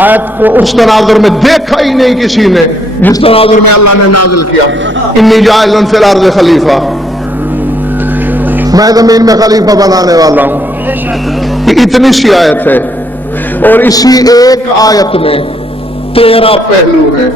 آیت کو اس تناظر میں دیکھا ہی نہیں کسی نے جس تناظر میں اللہ نے نازل کیا، انی جاعل فی الارض خلیفہ، میں زمین میں خلیفہ بنانے والا ہوں۔ یہ اتنی سی آیت ہے اور اسی ایک آیت میں 13 پہلو ہیں۔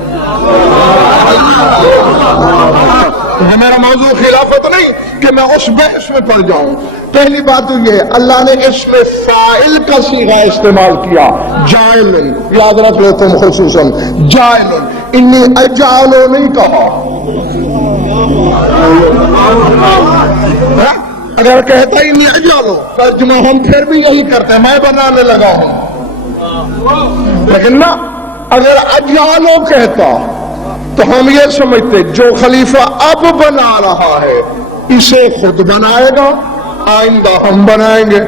میرا موضوع خلافت نہیں کہ میں اس بحث میں پڑ جاؤں۔ پہلی بات تو یہ اللہ نے اس میں فاعل کا صیغہ استعمال کیا، جاعل، یاد رکھ لو تم خصوصاً، جاعل، انی اجعل نہیں کہا۔ اگر کہتا ہی نہیں اجعل ترجمہ ہم پھر بھی یہی کرتے ہیں، میں بنانے لگا ہوں، لیکن نہ، اگر اجعل کہتا تو ہم یہ سمجھتے جو خلیفہ اب بنا رہا ہے اسے خود بنائے گا، آئندہ ہم بنائیں گے۔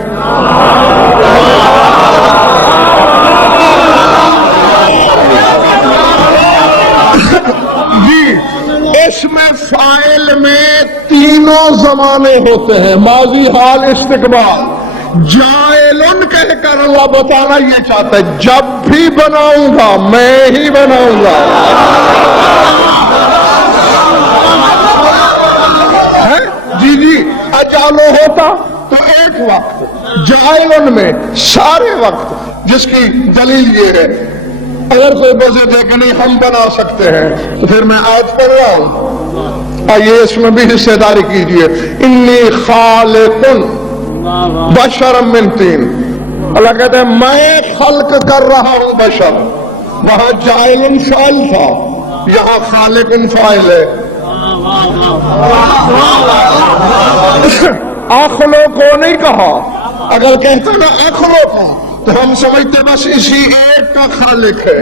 جی، اس میں فاعل میں تینوں زمانے ہوتے ہیں، ماضی، حال، استقبال۔ جاعلن کہہ کر اللہ بتانا یہ چاہتا ہے جب بھی بناؤں گا میں ہی بناؤں گا۔ جی جی، اجالو ہوتا تو ایک وقت، جاعلن میں سارے وقت، جس کی دلیل یہ ہے اگر کوئی بزے دے کہ نہیں ہم بنا سکتے ہیں تو پھر میں آیت پڑھ رہا ہوں، آئیے اس میں بھی حصے داری کیجئے۔ انی خالق بشر من طین، اللہ کہتے ہیں میں خلق کر رہا ہوں بشر، وہاں جاعل فاعل تھا، یہاں خالق فاعل ہے۔ اخلو کو نہیں کہا، اگر کہتا نا اخلو کو تو ہم سمجھتے بس اسی ایک کا خالق ہے۔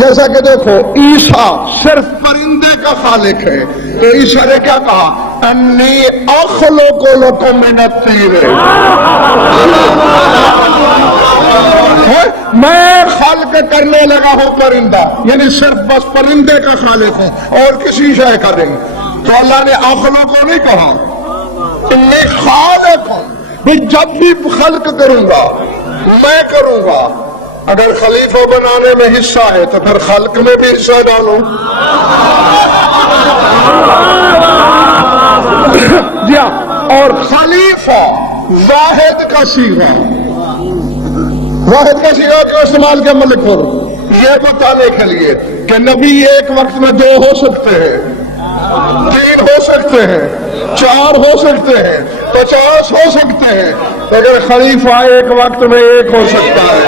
جیسا کہ دیکھو عیسیٰ صرف پرندے کا خالق ہے، تو عیسیٰ نے کیا کہا؟ انی اخلق لکم من الطیر، میں خلق کرنے لگا ہوں پرندہ، یعنی صرف بس پرندے کا خالق ہوں اور کسی شے کا نہیں۔ تو اللہ نے اخلق کو نہیں کہا، انی خالق ہوں، جب بھی خلق کروں گا میں کروں گا۔ اگر خلیفہ بنانے میں حصہ ہے تو پھر خلق میں بھی حصہ ڈالو۔ جی ہاں، اور خلیفہ واحد کا صیغہ، واحد کا صیغہ کیوں استعمال کیا ملک پر؟ یہ بتانے کے لیے کہ نبی ایک وقت میں 2 ہو سکتے ہیں، 3 ہو سکتے ہیں، 4 ہو سکتے ہیں، 50 ہو سکتے ہیں، لیکن خلیفہ ایک وقت میں 1 ہو سکتا ہے۔